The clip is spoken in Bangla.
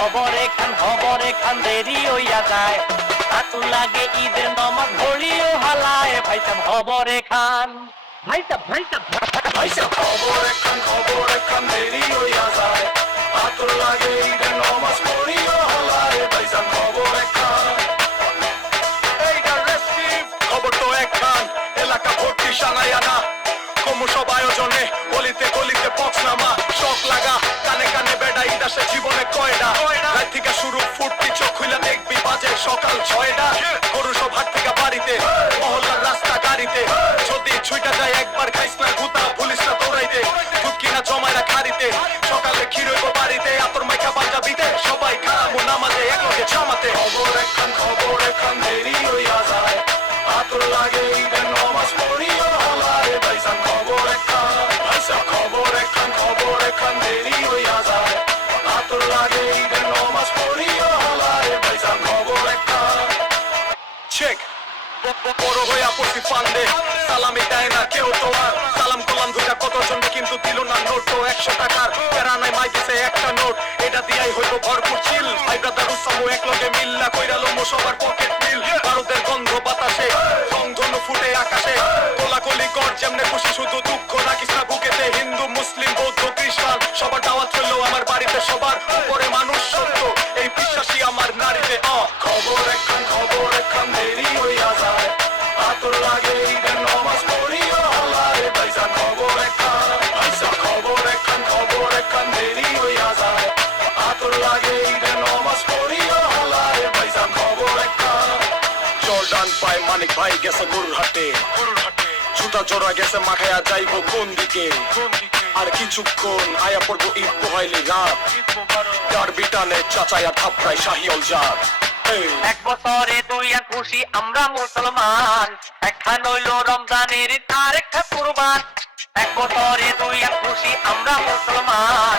খবর এখান খবর এখান দেরি হইয়া যায়। তাতু লাগে ঈদের নমাজ ঘড়িও হালায় ভাই ভাইসাম খবর এখান। ভাইসাম ভাইসাম ভাইসাম খবর এখান খবর এখান দেরি হইয়া বড় হইয়া পড়ছি ফান্দে সালামি দেয় না কেউ তো আর সালাম করলাম দুইটা কতজন কিন্তু দিল না নোট তো একশো টাকার প্যারা নাই মাই দিছে একটা নোট এটা দিয়াই হইব ভরপুর চিল ভাই ব্রাদার উসামু এক লগে মিল্লা কইরালো মো সবার পকেট মিল ভারতের গন্ধ বাতাসে রংধনু ফুটে আকাশে কোলাকুলি কর খুশি শুধু দুঃখ রাখিস না হিন্দু, মুসলিম, বৌদ্ধ, খ্রিস্টান। সবার দাওয়াত চলল আমার বাড়িতে সবার উপরে মানুষ সত্য। এই বিশ্বাসী আমার নারীতে অ খবর একখান খবর একখান, দেরি হইয়া যায়। আতর লাগে, ঈদের নমাজ পড়িও হলারে ভাইসা খবর একখান ভাইসা খবর একখান খবর একখান, দেরি হইয়া যায়। আতর লাগে, ঈদের নমাজ পড়িও হলারে ভাইসা খবর একখান। জর্ডান পায় মানিক ভাই, গেছে গরুর হাটে। গরুর হাটে। জুতা জোড়া গেছে মাখায়া যাইব কোন দিকে? আর কিছুক্ষণ আয়া পড়ব ঈদ পোহাইলি রাত। তার বিটানে চাচায়া থাপড়ায় শাহিওল জাত। এক বছরে দুই এক খুশি, আমরা মুসলমান। একখান হইল রমজানের আর একটা কুরবান। এক বছরে দুই এক খুশি, আমরা মুসলমান।